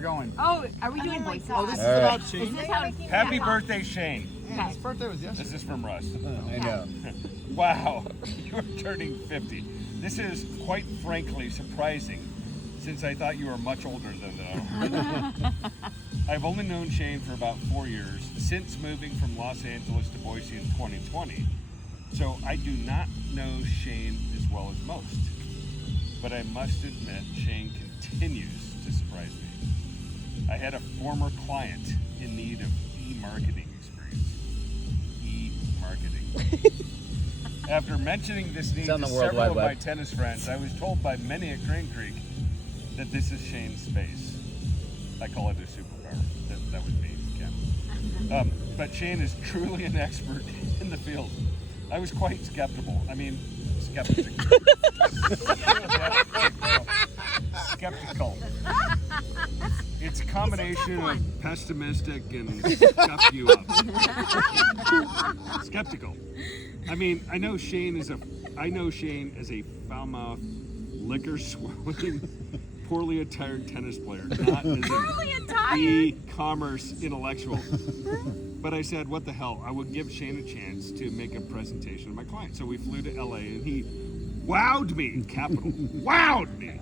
we're going. Oh, are we doing voices? Oh, this is All right. about Is Shane. this how Happy birthday, Shane. Okay. His birthday was yesterday. This is from Russ. I know. Wow, you're turning 50. This is quite frankly surprising, since I thought you were much older than that. I've only known Shane for about 4 years, since moving from Los Angeles to Boise in 2020. So I do not know Shane as well as most. But I must admit, Shane continues to surprise me. I had a former client in need of e-marketing experience. E-marketing. After mentioning this need It's on to the World several Wide of my Web. tennis friends, I was told by many at Crane Creek that this is Shane's space. I call it a superpower. That was me, Ken. But Shane is truly an expert in the field. I was quite skeptical. Skeptical. It's a combination of pessimistic and scuff you up. Skeptical. I mean, I know Shane as a foul-mouthed, liquor-swallowing, poorly attired tennis player, not as an e-commerce intellectual. But I said, what the hell? I would give Shane a chance to make a presentation to my client. So we flew to LA and he wowed me, capital, wowed me.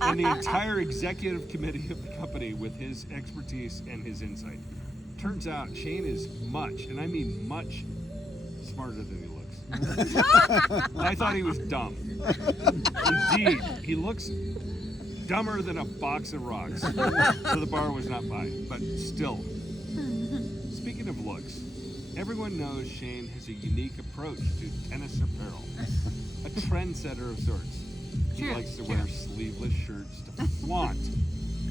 And the entire executive committee of the company with his expertise and his insight. Turns out Shane is much, and I mean much, smarter than he looks. I thought he was dumb. Indeed, he looks dumber than a box of rocks. So the bar was not by, but still. Speaking of looks, everyone knows Shane has a unique approach to tennis apparel. A trendsetter of sorts. He likes to wear sleeveless shirts to flaunt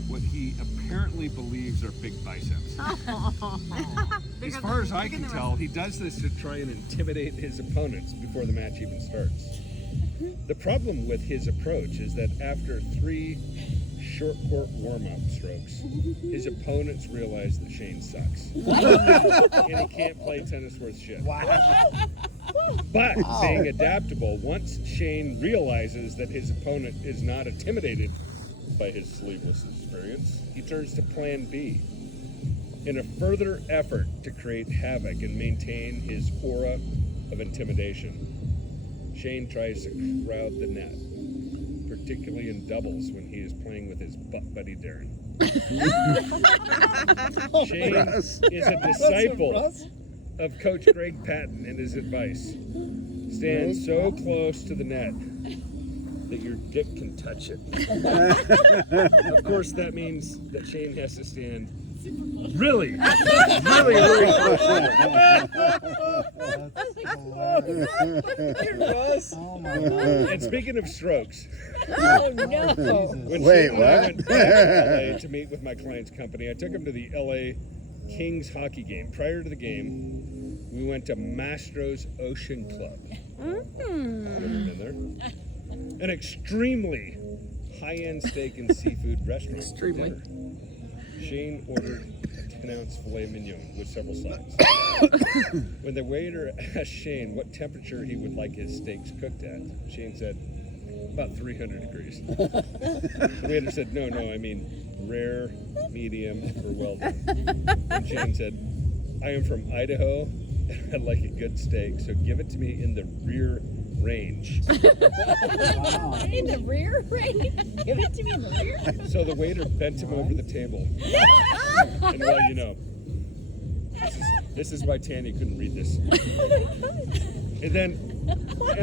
what he apparently believes are big biceps. As far as I can tell, he does this to try and intimidate his opponents before the match even starts. The problem with his approach is that after 3 short court warm-up strokes, his opponents realize that Shane sucks. And he can't play tennis worth shit. But being adaptable, once Shane realizes that his opponent is not intimidated by his sleeveless experience, he turns to plan B. In a further effort to create havoc and maintain his aura of intimidation, Shane tries to crowd the net, particularly in doubles when he is playing with his butt buddy Darren. Shane is a disciple of Coach Greg Patton and his advice. Stand so close to the net that your dick can touch it. Of course, that means that Shane has to stand really close. Oh my God. And speaking of strokes, Oh no! when Wait, Shane and I what? went back to LA to meet with my client's company, I took him to the LA Kings hockey game. Prior to the game, we went to Mastro's Ocean Club. Never been there. An extremely high-end steak and seafood restaurant. Extremely. For dinner. Shane ordered a 10-ounce filet mignon with several sides. When the waiter asked Shane what temperature he would like his steaks cooked at, Shane said, about 300 degrees. The waiter said, no, I mean rare, medium, or well done. And Shane said, I am from Idaho, and I like a good steak, so give it to me in the rear range. In the rear, right? Give it to me in the rear. So the waiter bent him over the table. And well, you know, this is why Tanny couldn't read this. And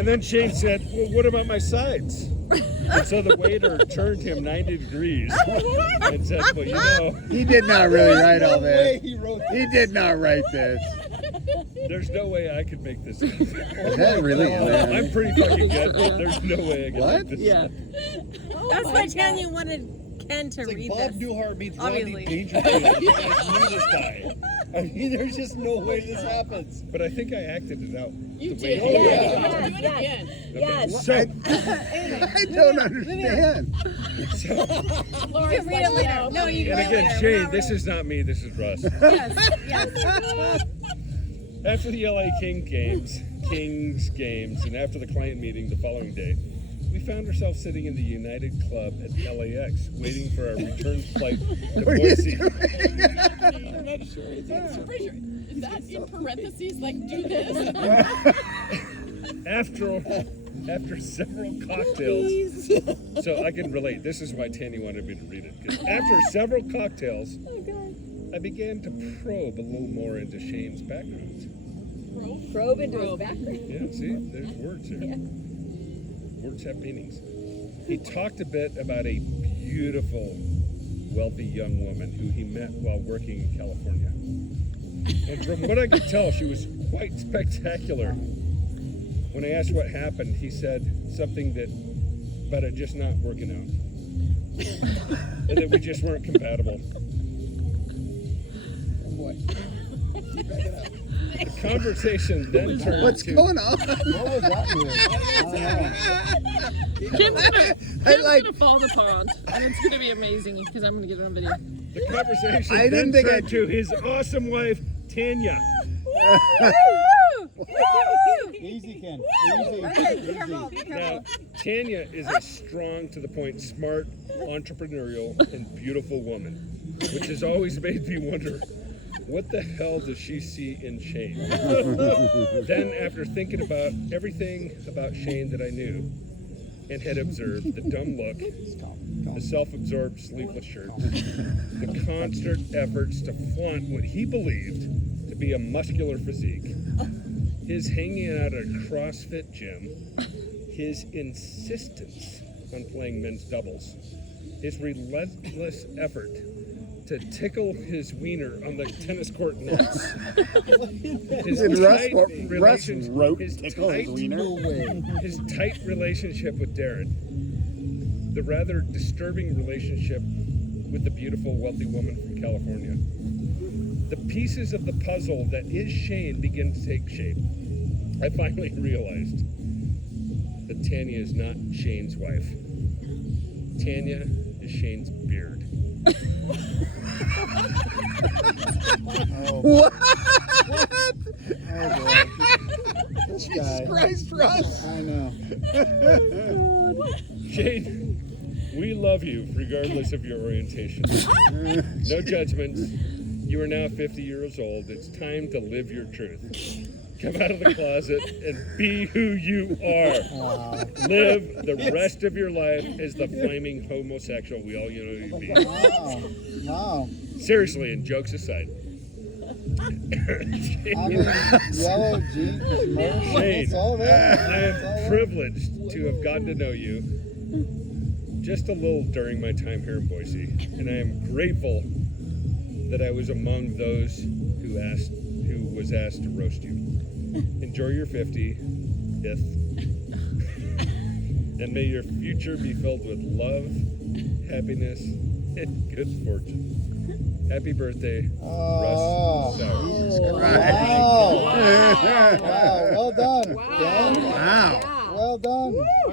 then Shane said, well, what about my sides? And so the waiter turned him 90 degrees and said, well, you know, He did not really write all this. He wrote He did not write this. there's no way I could make this. Is that really in there? I'm pretty fucking good, but there's no way I could What? make this. Yeah. That's why Tanya wanted Ken to It's like read Bob this. Newhart meets Obviously. Rodney Dangerfield as this guy. I mean, there's just no way this happens. But I think I acted it out. You the way did. he did. Yes. Okay, Yes. So, I don't understand. You can read it later. No, you and can read again, it Shane, later. this is not me, this is Russ. Yes. After the LA Kings games, and after the client meeting the following day, we found herself sitting in the United Club at LAX, waiting for our return flight to What are you Boise. doing? Make sure it's pretty sure. Is that in parentheses? Like, do this? After several cocktails, so I can relate. This is why Tanny wanted me to read it. 'Cause after several cocktails, I began to probe a little more into Shane's background. Probe into his background. Yeah, see, there's words here. Yeah. Words have meanings. He talked a bit about a beautiful, wealthy young woman who he met while working in California. And from what I could tell, she was quite spectacular. When I asked what happened, he said something about it just not working out. And that we just weren't compatible. Oh boy. The conversation then turned What's to... going on? What was that noise? Kim's gonna fall in the pond, and it's gonna be amazing because I'm gonna get it on video. The conversation I didn't then think turned to his awesome wife, Tanya. Easy, Ken. Easy. Now, Tanya is a strong, to the point, smart, entrepreneurial, and beautiful woman, which has always made me wonder, what the hell does she see in Shane? Then, after thinking about everything about Shane that I knew and had observed, the dumb look, the self-absorbed sleeveless shirt, the constant efforts to flaunt what he believed to be a muscular physique, his hanging out at a CrossFit gym, his insistence on playing men's doubles, his relentless effort to tickle his wiener on the tennis court nets, his tight relationship with Darren, the rather disturbing relationship with the beautiful, wealthy woman from California. The pieces of the puzzle that is Shane begin to take shape. I finally realized that Tanya is not Shane's wife. Tanya is Shane's beard. What? Oh boy. This guy. Christ, Russ. I know. Shane, we love you regardless of your orientation. No judgments. You are now 50 years old. It's time to live your truth. Come out of the closet and be who you are. Live the rest of your life as the flaming homosexual we all know you to be. Wow. Seriously, and jokes aside. I mean, yellow jeans, merch, Shane, it's all there. I am privileged to have gotten to know you just a little during my time here in Boise, and I am grateful that I was among those who was asked to roast you. Enjoy your 50th, and may your future be filled with love, happiness, and good fortune. Happy birthday, Russ. Sauer. Wow. Wow. Well done, Dan. Wow. Well done.